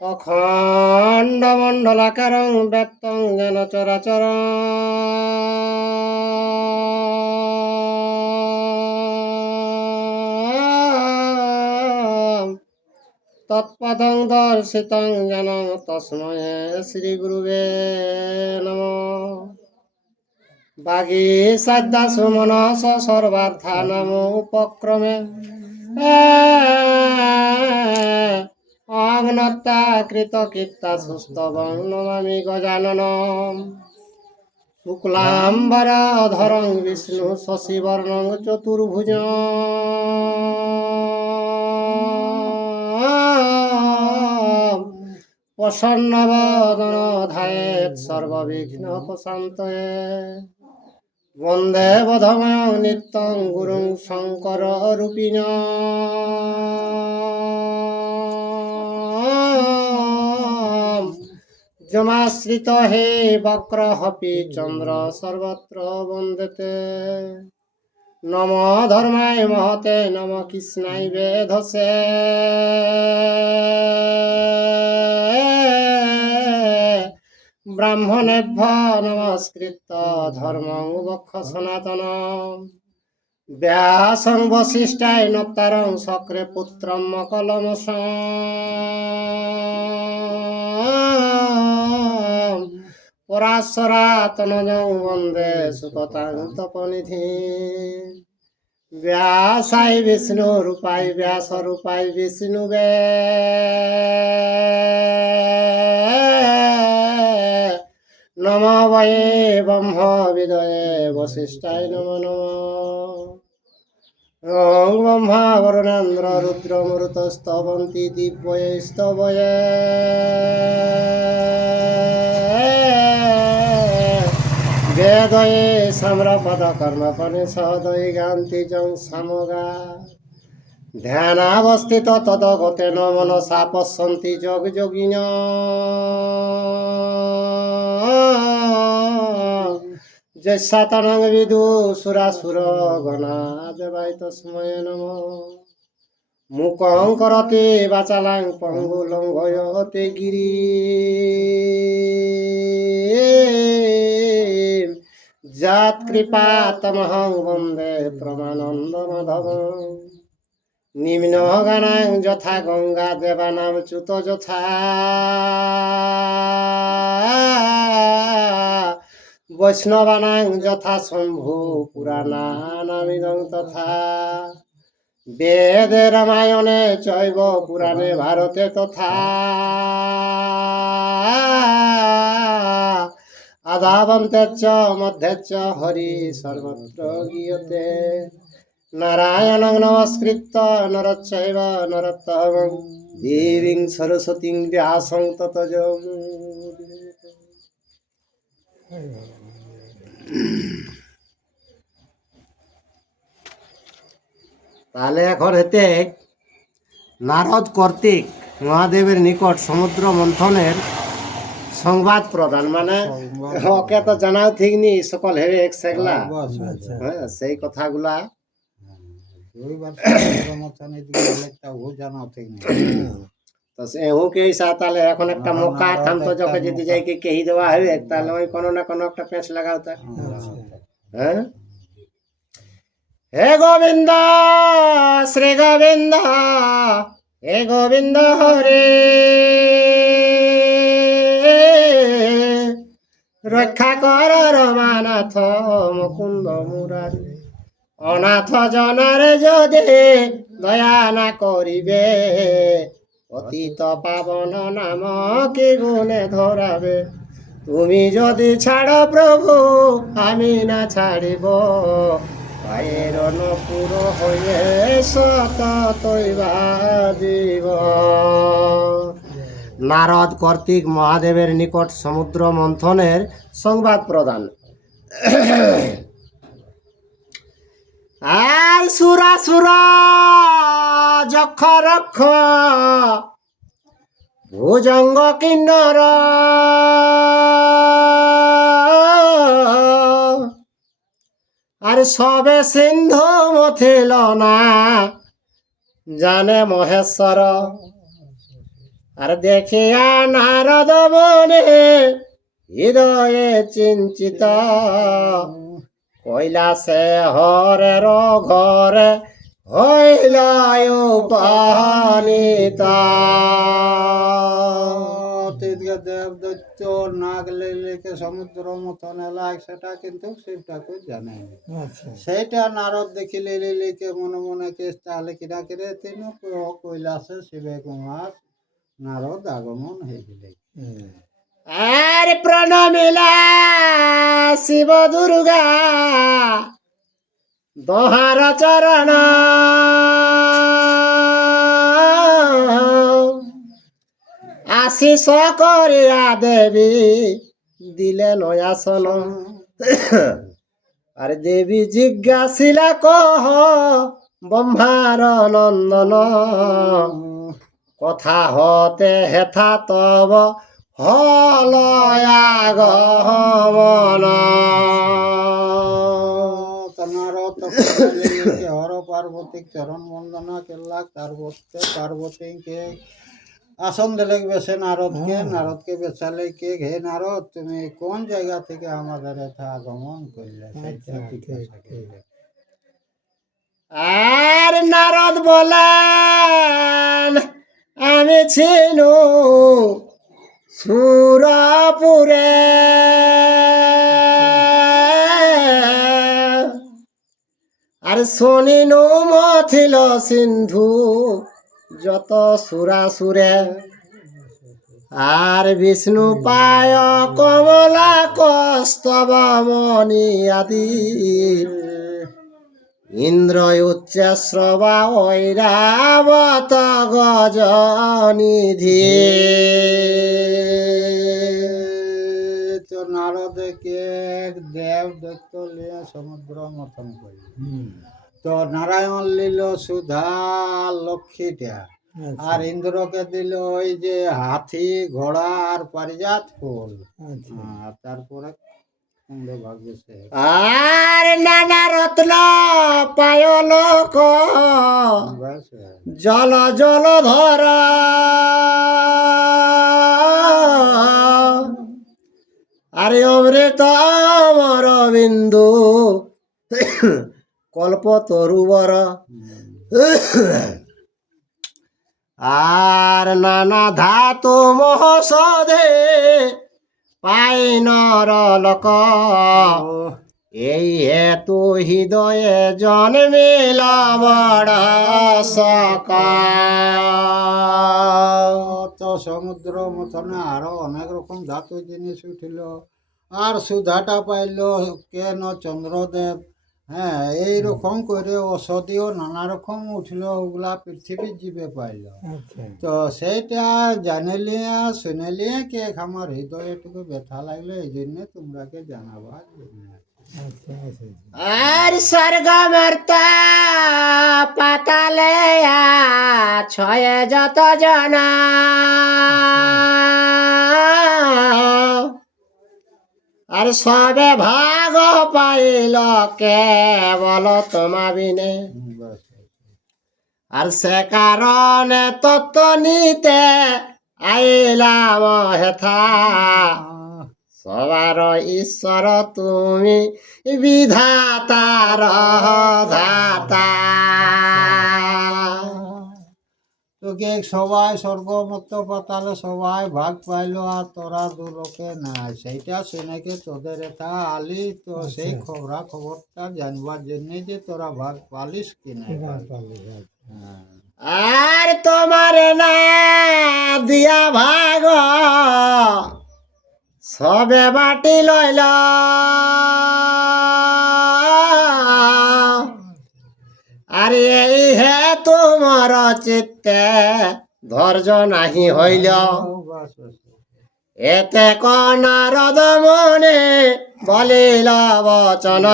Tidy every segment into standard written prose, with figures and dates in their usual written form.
অখণ্ড মণ্ডলাকারং ব্যক্তং যেন চরাচর তৎপদং দর্শিতং যেন তস্মৈ শ্রী গুরুবে নমঃ। বাগী সাধ্যাসু মনস সর্বার্থানাম উপক্রমে অগ্নত্তা কৃতকীর্তা সুস্তবং নমামি গজাননম। শুক্লাম্বরধরং বিষ্ণু শশিবর্ণং চতুর্ভুজং প্রসন্নবদন ধ্যায়েৎ সর্ববিঘ্নোপশান্তয়ে। বন্দে বধময়ং নিত্যং গুরুং শঙ্কর রূপিণঃ। যমাশ্রিত হে বক্রহপি চন্দ্র সর্বত্র বন্দেতে। নম ধর্মায় মহতে নম কৃষ্ণায় বেধসে। ব্রাহ্মণেভ্য নমস্কৃত্য ধর্মং বক্ষ সনাতনম। ব্যাসং বশিষ্ঠায় নপ্তারং শক্রে পুত্রম মকলমসং। পরাশরাতনজং বন্দে সুততাং তপনিধিম। ব্যাসায় বিষ্ণু রূপায় ব্যাস রূপায় বিষ্ণুবে। নম বয়ে ব্রহ্ম বিদয়ে বশিষ্ঠায় নমো নমঃ। ওং ব্রহ্মা বরুণেন্দ্র রুদ্র মরুতস্তবন্তি দিব্যয়ে স্তবয়ে। বেদয়ে সাম্রপদ কর্মপণে সহদয়ে গান্তি জং সামগা। ধ্যানাবস্থিত তদগতেন মনসা পশ্যন্তি যোগ যোগিনঃ। যস্যাতনং বিদুষুরাসুর গণা দেবায় তস্মৈ নমঃ। মূকং করোতি বাচালাং পঙ্গু লঙ্ঘয়তে গিরিম। যৎ কৃপাতমহং বন্দে প্রমানন্দ মাধবং। নিম্ন গানাং যথা গঙ্গা দেবানাম চ্যুত যথা। বৈষ্ণবানাং যথা শম্ভু পুরাণানামিদং তথা। বেদে রামায়ণে চৈব পুরাণে ভারতে তথা। আদাবন্তে চ মধ্যে চ হরি সর্বত্র গীয়তে। নারায়ণং নমস্কৃত্য নরচৈব নরোত্তমং দেবীং সরস্বতীং ব্যাসং ততো জয়মুদীরয়েৎ। তাহলে এখন এতে নারদ কর্তৃক মহাদেবের নিকট সমুদ্র মন্থনের সংবাদ প্রদান, মানে ওকে তো জানাও ঠিক নি সকল হেবে এক সেগলা। হ্যাঁ, সেই কথাগুলা তো এহু কে তাহলে এখন একটা মৌকা থাম তো যখন যদি যাই কে কেহি দেওয়া হবে তাহলে ওই কোনো না কোনো একটা পেঁচ লাগাও তা। হ্যাঁ, হে গোবিন্দ শ্রী গোবিন্দ হে গোবিন্দ হরে। রক্ষা কর রমানাথ মুকুন্দ মুরারি। অনাথ জনারে যদি দয়া না করিবে, পতিত পাবন নাম কি গুণে ধরাবে। তুমি যদি ছাড় প্রভু আমি না ছাড়িব, পায়ের নপুর হয়ে সততই বাজিব। নারদ কর্তৃক মহাদেবের নিকট সমুদ্র মন্থনের সংবাদ প্রদান। আর সুরাসুর যক্ষ রক্ষ ভুজঙ্গ কিন্নর সবে সিন্ধু মথিল না জানে মহেশ্বর। আর দেখিয়া নারদ মনে হৃদয়ে চিন্তিত, কৈলাসে হরের ঘরে হইল উপনীত। দেব দৈত্য নাগ লেলিকে সমুদ্র মতন এলাক, সেটা কিন্তু শিব ঠাকুর জানেন। সেইটা নারদ দেখিলে লিলিকে মনে মনে কেস তাহলে কিনা করে তিন কৈলাসে শিবে কুমার নারদ আগমন হয়েছিল। আর প্রণমিলা শিব দুর্গা দোহার চরণ, আশিষ করিয়া দেবী দিলেন আসন। আর দেবী জিজ্ঞাসিলা কহ ব্রহ্মার নন্দন, কথা হতে হেথা তব হল আগমন। নারদ হর পার্বতী চরণ বন্দনা করলাক, পার্বতীকে আসন দিলে বেছে নারদকে বেচালে কে হে নারদ তুমি কোন জায়গা থেকে আমাদের এটা আগমন করলে, সেইটা জিজ্ঞাসা করলে। আর নারদ বলেন আমি ছিনু সুরপুরে, আর শুনিনু মথিল সিন্ধু যত সুরাসুরে। আর বিষ্ণু পায় কমলা কস্তব মণি আদি, ইন্দ্র উচ্চ শ্রবা ঐরাবত গজনিধি। তো নারদকে দেব দৈত্য লিয়ে সমুদ্র মথন করল। তো নারায়ণ লিল সুধা লক্ষ্মীটা, আর ইন্দ্রকে দিল ওই যে হাতি ঘোড়া আর পারিজাত ফুল। তারপরে আর নানা রত্ন পায়ল জল জল ধর, আরে অমৃত অমর বিন্দু কল্প তরুবর। আর নানা ধাতু মহসদে পাই নর লোক, এই হেতু হৃদয়ে জন্মিল বড় সক। তো সমুদ্র মতনে আরো অনেক রকম ধাতু জিনিস উঠিল, আর সুধাটা পাইল কেন চন্দ্রদেব। হ্যাঁ, এইরকম করে ঔষধিও নানা রকম উঠিল, ওগুলা পৃথিবীর জীবে পাইল। তো সেইটা জানিলিয়া শুনিলিয়া কে আমার হৃদয়ে একটু ব্যথা লাগলো, এই জন্য তোমরাকে জানাবার জন্য। আর স্বর্গ মর্তা পাতালে ছয়ে যত জনা, আর সবে ভাগ পাইল কেবল তোমা বিনে। আর সে কারণে তত্ত্ব নিতে আইলাম হেথা, সবার ঈশ্বর তুমি বিধাতার ধাতা। তোকে সবাই স্বর্গমত্ত পাতালে সবাই ভাগ পাইলো, আর তোরা দু লোকে নাই। সেইটা শুনেকে তোদের এটা আলি, তো সেই খবরটা জানবার জন্য যে তোরা ভাগ পালিস কি না। আর তোমার না দিয়া ভাগ সবে বাটি লইল, আর এই হে তোমার চিত্তে ধৈর্য নাহি হইল। এতে নারদ মনে বলিল বচন,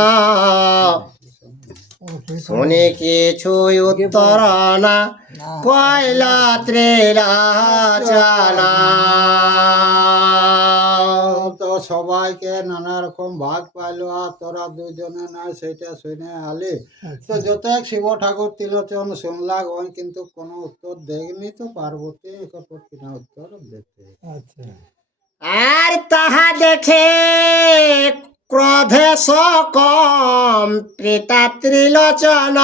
শুনি কিছু উত্তর না কইল ত্রিলোচন। তো সবাইকে নানা রকম ভাগ পাইলো, আর তোরা দুজনে নাই সেটা শুনে আলি। তো আচ্ছা যত এক শিব ঠাকুর তিলোচন শুনলা ওই কিন্তু কোনো উত্তর দেয়নি, তো পার্বতী এরপর কিনা উত্তর দিতে। আচ্ছা আর তাহা দেখে ক্রোধে সকম পিতা ত্রিলোচন,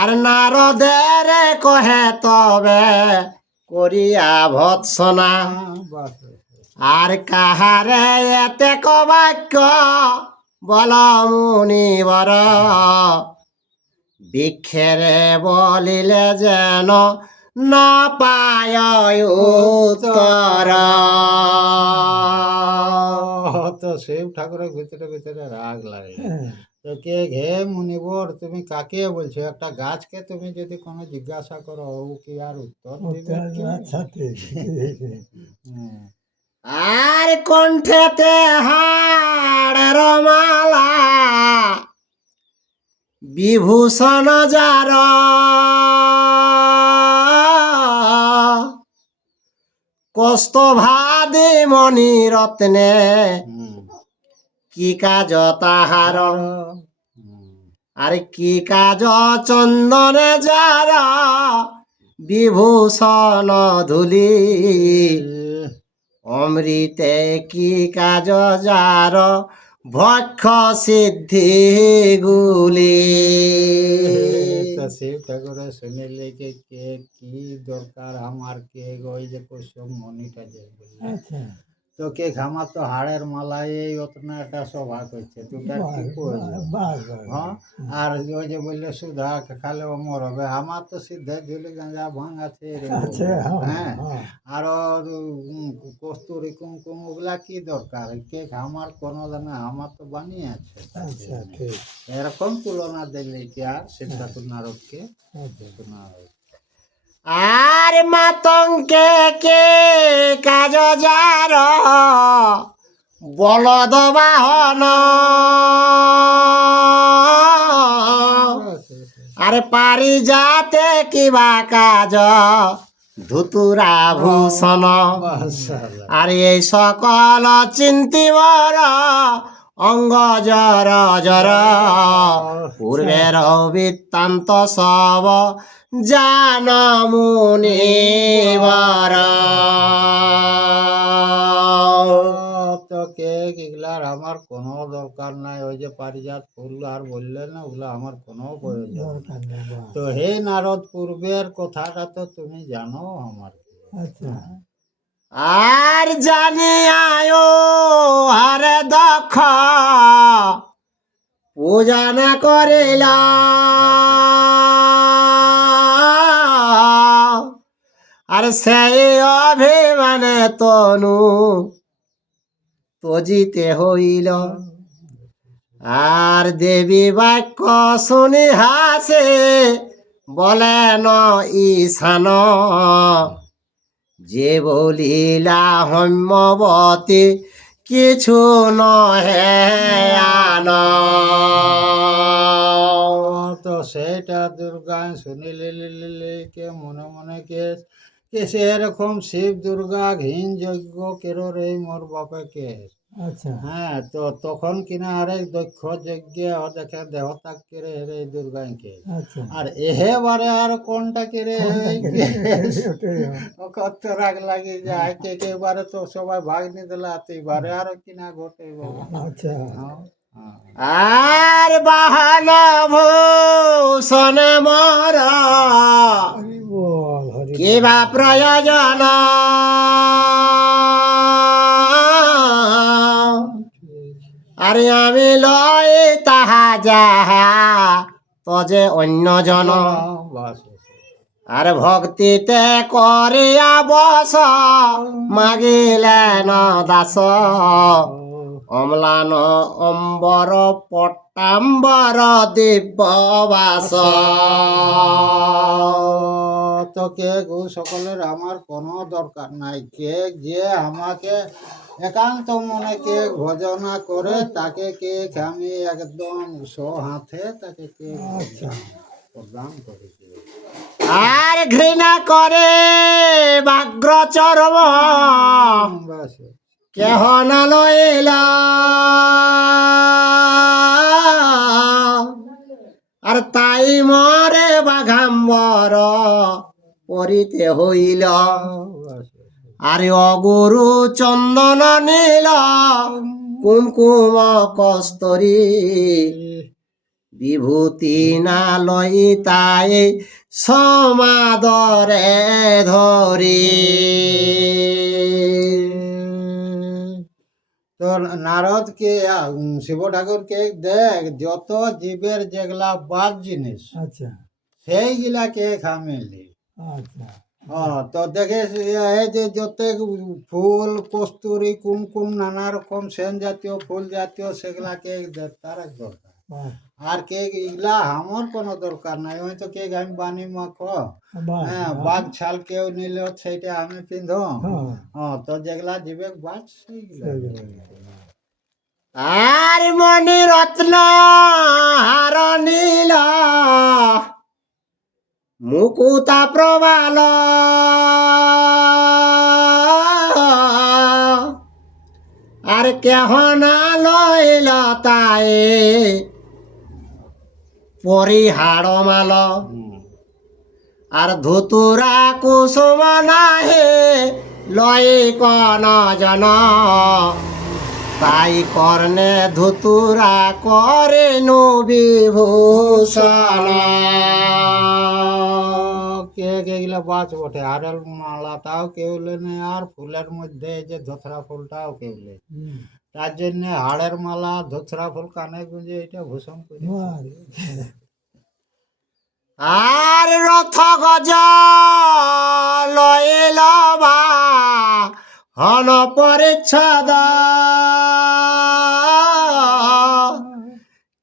আর নারদের কহে তবে করিয়া ভৎসনা, বাস আর কাহারে এতে বাক্য বল মুনিবর, বিক্ষেরে বলিলে যেন না পায় উত্তর। তো শিব ঠাকুরের ভিতরে ভিতরে রাগ লাগে। হ্যাঁ, তো কে ঘে মুনিবর, তুমি কাকে বলছো? একটা গাছকে তুমি যদি কোনো জিজ্ঞাসা করো, ও কি আর উত্তর দিবে কি? আচ্ছা ঠিক ঠিক। হুম। আর কণ্ঠেতে হাড়ের মালা বিভূষণ যার, কস্তভাদি মণি রত্নে হুম। কি কাজ তাহার, হুম। আর কি কাজ চন্দনে যার বিভূষণ ধুলি, অমৃতে কি কাজ যার ভক্ষ সিদ্ধি গুলি। তো শিব ঠাকুরের শুনিলে কে কি দরকার আমার, কে ওই যে কুসুম মণিটা যে বললে, আচ্ছা তো কে আমার তো হাড়ের মালায় এই অতনা একটা সভা করছে, তুটার কি প্রয়োজন? বাস বাস হ্যাঁ। আর ওই যে বললে সুধা খালে অমর হবে, আমার তো সিদ্ধে ঝুলি গাঁজা ভাঙ আছে রে বাবু। আচ্ছা হ্যাঁ। হ্যাঁ আরো কস্তুরি কুমকুম ওগুলা কি দরকার? কে আমার কোনো জানে, আমার তো বানিয়ে আছে। আচ্ছা ঠিক এরকম তুলনা দিলে কি আর শিব ঠাকুর নারদকে আচ্ছা শোনা হয়? আর মাতঙ্কে কে কাজ যার বলদ বাহন, আরে পারি যাতে কিবা কাজ ধুতুরা ভূষণ, মাশাআল্লাহ। আর এই সকল চিন্তিবর অঙ্গ জর জর, পূর্বের বৃত্তান্ত সব জান মুনিবর। তো কে এগুলার আমার কোনো দরকার নাই, ওই যে পারিজাত ফুল আর বললেন না, ওগুলো আমার কোনো প্রয়োজন দরকার নেই। নেই বাস। তো হে নারদ, পূর্বের কথাটা তো তুমি জানো আমার। আচ্ছা আর জানিয়ায় আরে দক্ষ পূজা না করিল, আর সেই অভিমানে তনু তজিতে হইল, আর দেবী বাক্য শুনি হাসে বলেন ঈশান, যে বলিলা হম্যবতী কিছু নহে আন। তো সেটা দুর্গা শুনিলে কে মনে মনে কে সে এরকম শিব দুর্গা ঘিন যজ্ঞ কেরো রে মোর বাপে কে। আচ্ছা হ্যাঁ, তো তখন কিনা আরেক দক্ষ যজ্ঞ দেখে দেহতা কেড়ে রে দুর্গাকে। আচ্ছা আর এবারে আর কোনটা কেড়ে ওটাই কত রাগ লাগে যায়, কে এবারে তো সবাই ভাগ নিয়ে দিলা, তো এবারে আরো কিনা ঘটে বাবা। আচ্ছা হ্যাঁ, হ্যাঁ। আর বাহন ভূষণ মর হরি বল হরি বল। কিবা প্রয়োজন, আরে আমি লই তাহা যাহা তজে অন্যজন, বাস। আর ভক্তিতে করিয়া বস মাগিলেন দাস, অম্লান অম্বর পট্টাম্বর দিব্য বাস। তো কে গো সকলের আমার কোনো দরকার নাই, কে যে আমাকে একান্ত মনে কে ভজনা করে তাকে কে আমি একদম হাতে তাকে কে আচ্ছা প্রদান করেছি। আর ঘৃণা করে বাগ্র চরম বাস কেহ না লইলা, আর তাই মরে বাঘাম্বর পরিতে হইল। বাস আরে অগুরু চন্দন নীল কুমকুম কস্তরী বিভূতি না লই তাই সমাদরে ধরি। তো নারদকে শিব ঠাকুরকে দেখ যত জীবের যেগুলা বাদ জিনিস আচ্ছা সেইগুলাকে খামেলি। আচ্ছা তো দেখে এই যে যত ফুল কস্তুরি কুমকুম নানা রকম সেন জাতীয় ফুল জাতীয় সেগুলাকে তার দরকার। বাহ আর কে এগুলা আমার কোনো দরকার নাই, হয়তো কে আমি বানি মাখ, বাহ হ্যাঁ বাঘ ছাল কেউ নিল সেইটা আমি পিন্ধ। হ্যাঁ তো যেগুলা জীবে বাদ সেইগুলা। আর মণি রত্ন হার নীল মুকুতা প্রবাল, আর কেহ না লইল তাই পরিহার মাল, আর ধুতুরা কুসুম নাহে লয় কন জন, তাই কর্ণে ধুতুরা করে নু বিভূষণ। কে এগুলা বাজ বটে, আরেল মালাটাও কেউ লেনে, আর ফুলের মধ্যে এই যে ধোসরা ফুলটাও কেউ লে। হুম। তার জন্য হাড়ের মালা ধোসরা ফুল কানে গুঁজে এটা ভূষণ করে। বাহ আর রথ গজ লইল বা হন পরিচ্ছদ,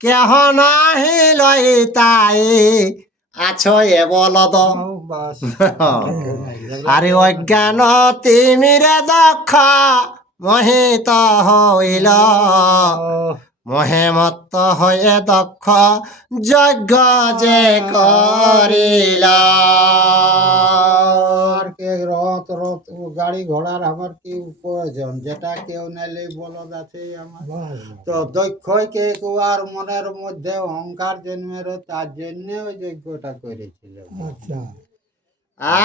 কেহ নাহি লই তাই আছো এ বলদ। বাস আরে অজ্ঞান তিমিরে দক্ষ মোহিত হইল, মহে মত্ত হয়ে দক্ষ যজ্ঞ যে করিল। আর কে রথ রথ গাড়ি ঘোড়ার আমার কি প্রয়োজন, যেটা কেউ নাইলে বলদ আছে আমার। বাহ তো দক্ষ কে আর মনের মধ্যে অহংকার জন্মের, তার জন্য ওই যজ্ঞটা করেছিল। আচ্ছা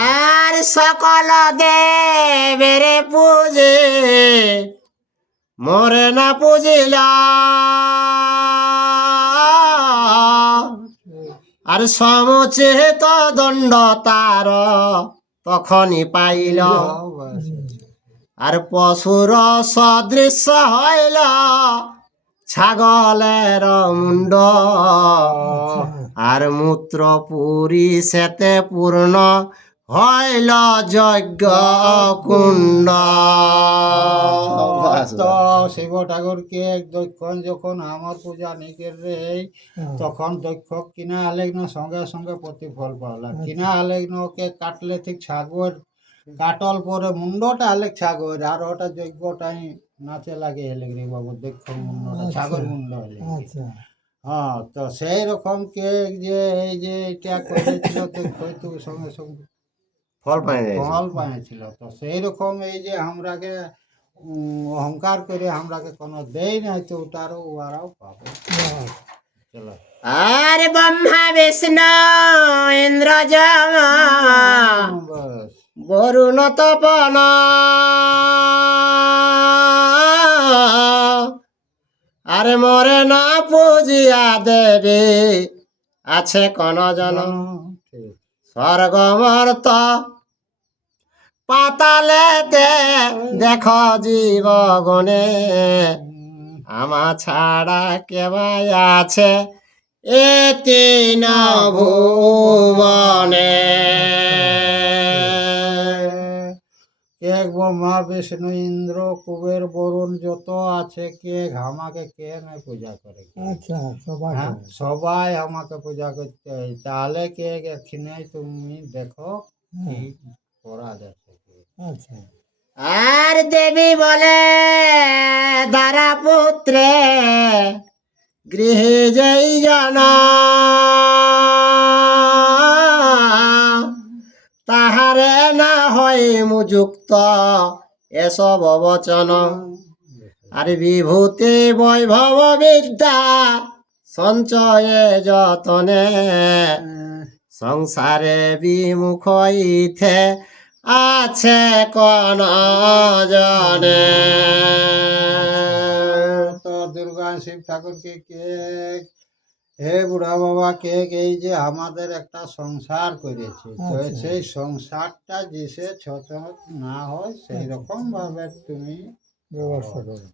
আর সকল দেবের পূজে মরে না পুজিলা, আর সমুচিত দণ্ড তার তখনই পাইল, বাস আর পশুর সদৃশ হইল ছাগলের মুন্ড, আর মূত্র পুরী সেতে পূর্ণ হইল যজ্ঞ কুণ্ড। তো শিব ঠাকুরকে দক্ষ যখন আমার পূজা নিকের রে, তখন দক্ষ কিনা আলেগ্ন সঙ্গে সঙ্গে প্রতিফল পাওলা। কিনা আলেগ্ন ওকে কাটলে ঠিক ছাগর কাটল পরে মুন্ডটা আলেক ছাগর, আর ওটা যজ্ঞটাই নাচে লাগে এলেগ্রি বাবু দক্ষ মুন্ডটা ছাগর মুন্ড হলে। আচ্ছা তো সেই রকম কে যে এই যে এটা করেছিল দক্ষ সঙ্গে সঙ্গে ফল পাই যায়। ফল পাইছিল। তো সেই রকম এই যে আমরাকে অহংকার করে আমরাকে কোনো দেই নাই, তো ওটারও ওরাও পাবে। বাহ চলো আর ব্রহ্মা বিষ্ণু ইন্দ্র যম বাস বরুণ তপন, আরে মরে না পুজিয়া দেবে আছে কোন জন, ঠিক। স্বর্গমর্ত পাতালেতে দেখো জীব গণে, আমা ছাড়া কেবাই আছে এ তিন ভুবনে। কে ব্রহ্মা বিষ্ণু ইন্দ্র কুবের বরুণ যত আছে, কে আমাকে কে নাই পূজা করে। আচ্ছা সবাই হ্যাঁ, সবাই আমাকে পূজা করতে হয়। তাহলে কে এখানে তুমি দেখো কি করা যাচ্ছে। আচ্ছা আর দেবী বলে দ্বারা পুত্রে গৃহে যাই জানা, তাহারে না হয় মুযুক্ত এসব বচন। আর বিভূতি বৈভব বিদ্যা সঞ্চয়ে যতনে সংসারে বিমুখ ইথে আছে কোন জনে। তো দুর্গা শিব ঠাকুরকে কে হে বুড়া বাবা কে এই যে আমাদের একটা সংসার করেছে, তো আচ্ছা। সেই সংসারটা যে সে ছোট না হয় সেই রকম ভাবে তুমি ব্যবস্থা করো।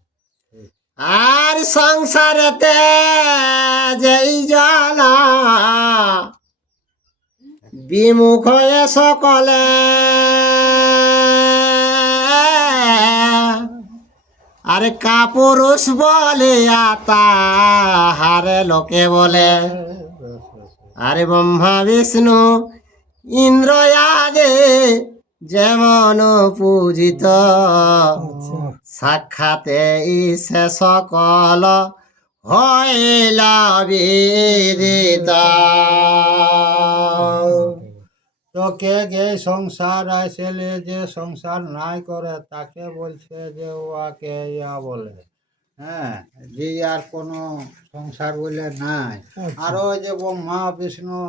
আর সংসারেতে যেই জানা বিমুখ হয়ে সকলে আরে কাপুরুষ বলে তাহারে লোকে বলে। আরে ব্রহ্মা বিষ্ণু ইন্দ্র আগে যেমন পূজিত আচ্ছা। সাক্ষাতে ইসে সকল হইল বিদিত। তো কে গে সংসার আসলে যে সংসার নাই করে তাকে বলছে যে ওয়াকে ইয়া বলে, হ্যাঁ, যে আর কোনো সংসার বলে নাই। আচ্ছা। আর ওই যে ব্রহ্মা বিষ্ণু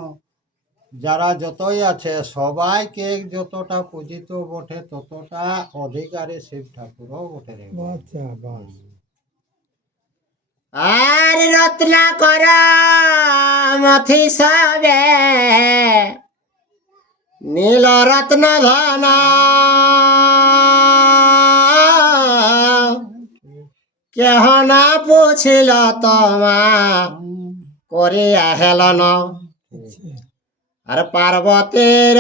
যারা যতই আছে সবাইকে যতটা পূজিত বটে ততটা অধিকারী শিব ঠাকুরও বটে রে। আচ্ছা, বাস। আর রত্না কর মথি সবে নীল রত্ন ধন কেহ না পুছিল তোমা করিয়া হেলন। আচ্ছা। আর পার্বতীর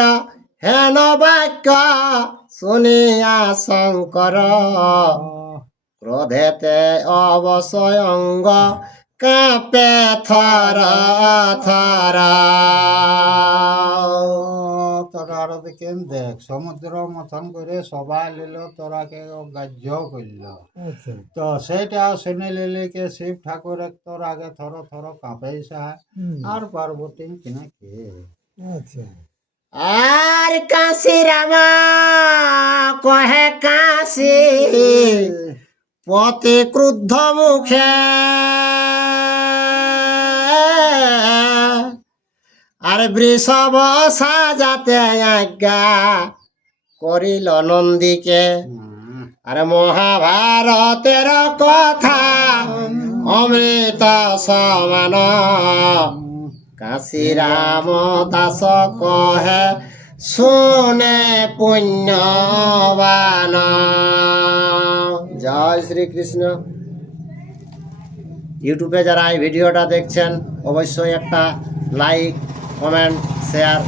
হেন বাক্য শুনিয়া শঙ্কর ক্রোধেতে অবশ্যই অঙ্গ কাঁপে থর থর। তোরা আরো দেখেন দেখ সমুদ্র মথন করে সবাই নিল তোরাকে গ্রাহ্য করল। আচ্ছা। তো সেটা শুনে লিলিকে শিব ঠাকুর তোর আগে থর থর কাঁপে সাহা হুম। আর পার্বতী কিনা কে। আচ্ছা। আর কাশি রামা কহে কাশি পতি ক্রুদ্ধ মুখে আর বৃষভ সাজাতে আজ্ঞা করিল নন্দীকে। আর মহাভারতের কথা অমৃত সমান কাশী রাম দাস কহে শুনে পুণ্যবান। জয় শ্রীকৃষ্ণ। ইউটিউবে যারা এই ভিডিওটা দেখছেন অবশ্যই একটা লাইক কমেন্ট শেয়ার